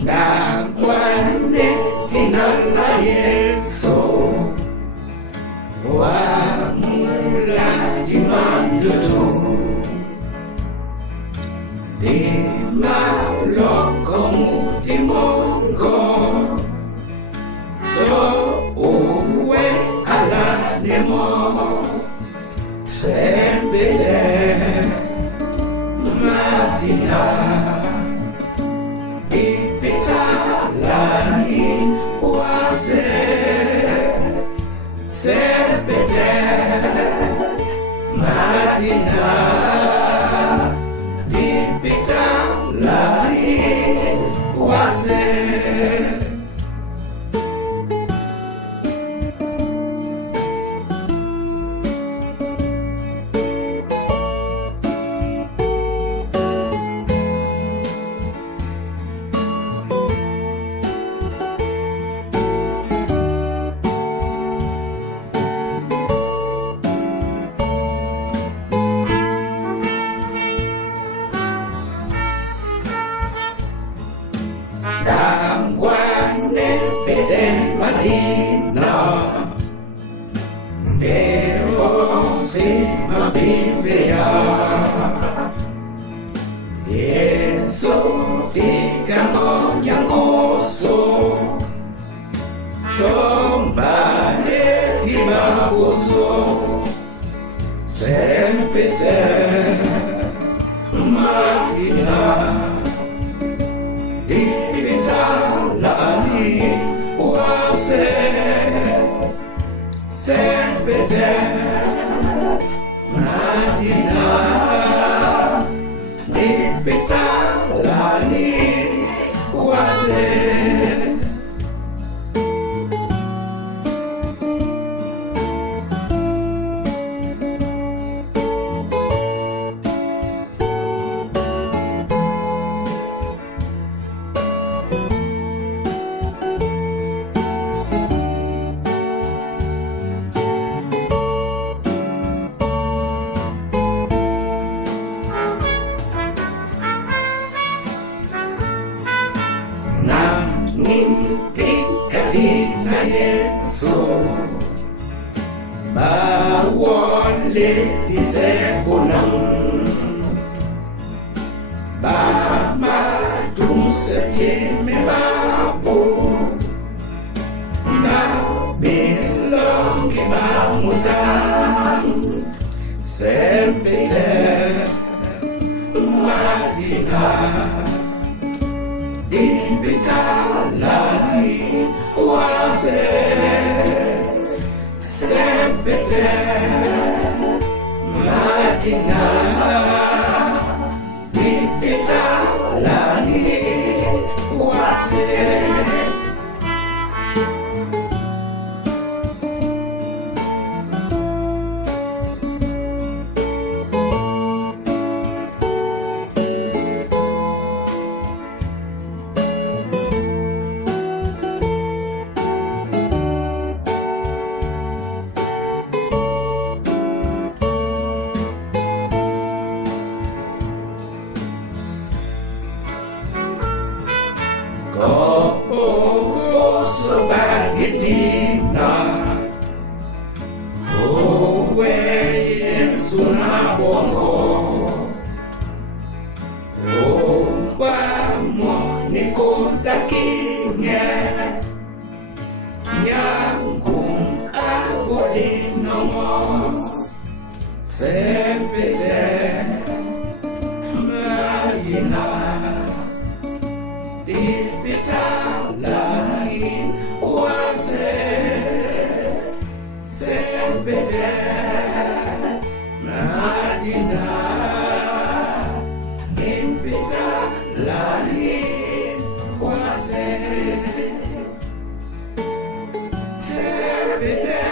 Dakwane jina la Yesu, wamulaji mandudu, dimaloko mutimongo, to uwe alanemo, sembele matina. Lani wase sepede Madina dipita lani wase. Dangwane pede Madina, pero si mabibia, Yesu tikano nyangoso, tombare tibabuso, sempete Madina. Lani wase sepede Madina dipita lani wase. Katika Yesu bawole disefunang bama dumsepime babu na bilongi bamutan sempite Madina dipita lani wase sepede Madina dipita lani wase. Oh, sebagai dina, oh, Yesus nabongo, oh, bamo nikotakinya, nyangkung abolinomo, sempede Madina. Dipita lani wase sepede Madina dipita lani wase sepede